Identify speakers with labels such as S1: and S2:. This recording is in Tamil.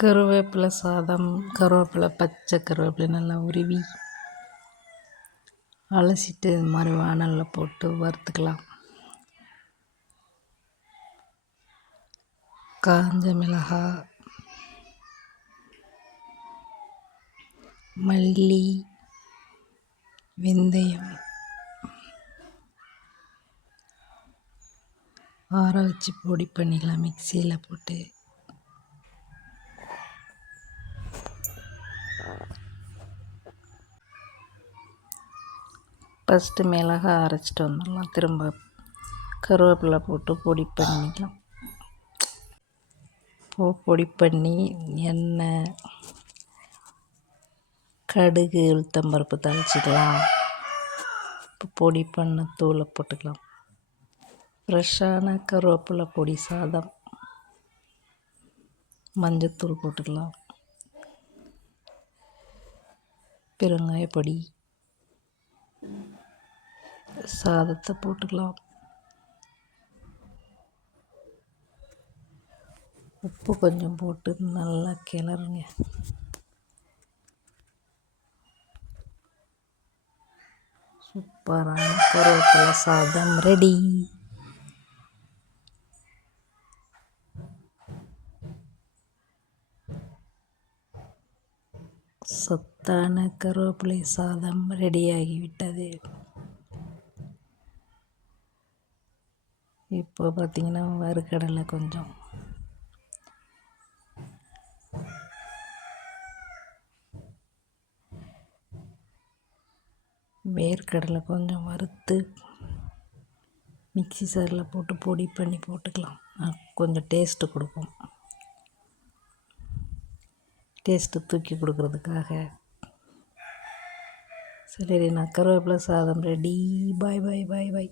S1: கருவேப்பிலை சாதம் கருவேப்பிலை பச்சை கருவேப்பிலை நல்லா உருவி அலசிட்டு இது மாதிரி வானலில் போட்டு வறுத்துக்கலாம். காஞ்ச மிளகாய் மல்லி வெந்தயம் ஆற வச்சு பொடி பண்ணிக்கலாம் மிக்சியில் போட்டு. ஃபஸ்ட்டு மிளகாய் அரைச்சிட்டு வந்துடலாம். திரும்ப கருவேப்பிலை போட்டு பொடி பண்ணிக்கலாம். பூ பொடி பண்ணி எண்ணெய் கடுகு உளுத்தம்பருப்பு தாளிச்சிக்கலாம். இப்போ பொடி பண்ண தூளை போட்டுக்கலாம். ஃப்ரெஷ்ஷான கருவேப்பிலை பொடி சாதம் மஞ்சத்தூள் போட்டுக்கலாம். பெருங்காயப்பொடி சாதத்தை போட்டுக்கலாம். உப்பு கொஞ்சம் போட்டு நல்லா கிளறுங்க. சூப்பரான கருவேப்பிலை சாதம் ரெடி சத்தான கருவேப்பிலை சாதம் ரெடியாகிவிட்டது. இப்போ பார்த்திங்கன்னா வறுக்கடலை கொஞ்சம். வேர்க்கடலை கொஞ்சம் வறுத்து மிக்சி சாரில் போட்டு பொடி பண்ணி போட்டுக்கலாம். கொஞ்சம் டேஸ்ட்டு கொடுக்கும். டேஸ்ட்டு தூக்கி கொடுக்குறதுக்காக. சரி நான் கருவேப்பிலை சாதம் ரெடி பாய் பாய் பாய் பாய்